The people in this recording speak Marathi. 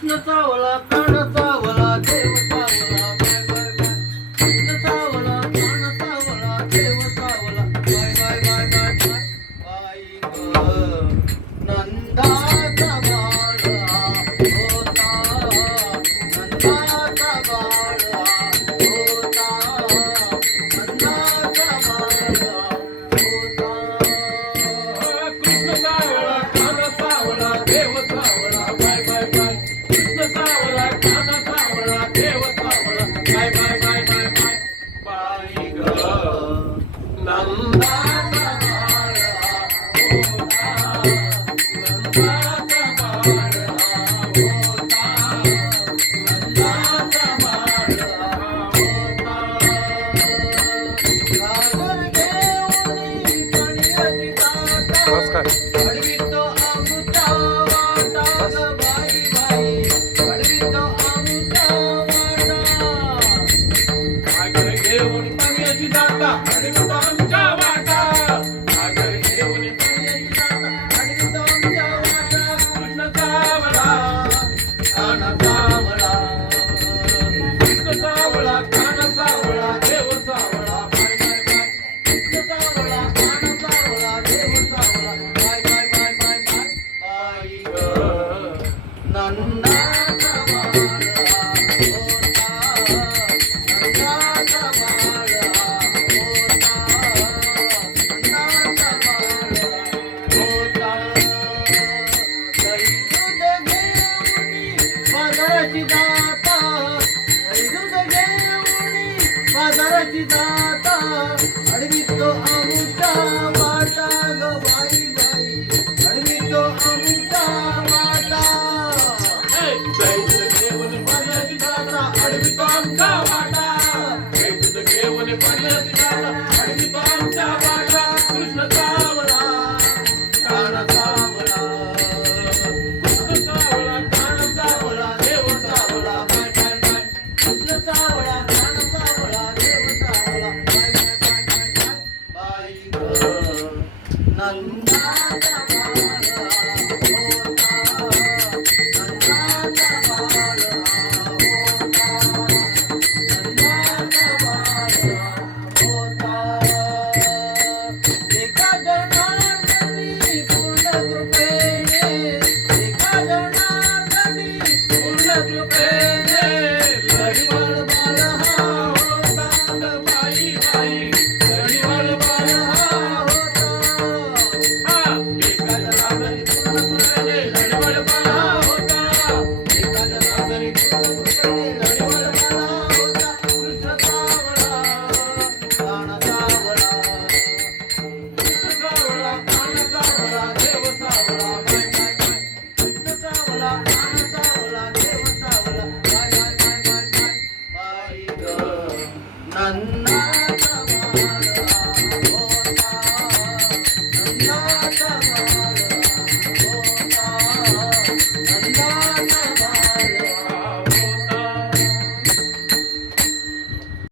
कृष्ण चावला कान चावला देव चावला बाय बाय बाय कृष्ण चावला कान चावला देव चावला bye bye bye bye bye बाई ग नंदाचा बाळा होता नंदाचा बाळा होता नंदाचा बाळा होता कृष्ण चावला कान चावला देव चावला बाय बाय बाय कृष्ण चावला कान चावला देव चावला bye bye bye bye bye बाई ग नंदाचा बाळा होता नंदाचा बाळा होता नंदाचा बाळा होता सागर घेऊनी पाण्याची टाका नमस्कार. अडवितो आमचा वाटा ग बाई बाई अडवितो आमचा वाटा सागर घेऊन पाण्याची दाता अडवितो आमच्या वाटा सागर घेऊन पाण्याची टाका अडवितो आमच्या वाटा कृष्ण चावला कान चावला कृष्ण चावला कान चावला देव चावला बाय बाय बाय कृष्ण चावला कान चावला देव चावला bye bye bye bye bye बाई ग नंदाचा बाळा होता नंदाचा बाळा होता नंदाचा बाळा होता दही दूध घेऊनी बाजाराची जाता दही दूध घेऊनी बाजाराची जाता अडवितो आमुचा वाटा ग बाई बाई अडवितो आमुचा वाटा घेऊन पाण्याची दाता अडवितो आमचा वाटा दूध घेऊन पाण्याची दाता अडवितो आमचा वाटा कृष्ण चावला कान चावला कृष्ण चावला कान चावला देव चावला बाय बाय बाय कृष्ण चावला कान चावला देव चावला bye bye bye bye bye बाई ग नंदाचा बाळा होता नंदाचा बाळा होता नंदाचा बाळा होता एका जनार्दनी पूर्ण कृपेने एका जनार्दनी पूर्ण कृपेने लढीवाळ बाळ हा होता होता बाई बाई लढीवाळ बाळ हा होता हा एका जनार्दनी पूर्ण कृपेने लढीवाळ बाळ होता एका जनार्दनी पूर्ण कृपेने लढीवाळ बाळ होता कृष्ण चावला कान चावला कृष्ण चावला कान चावला देव चावला बाय बाय बाय कृष्ण चावला कान चावला देव चावला bye bye bye bye bye बाई ग नंदाचा बाळा होता नंदाचा बाळा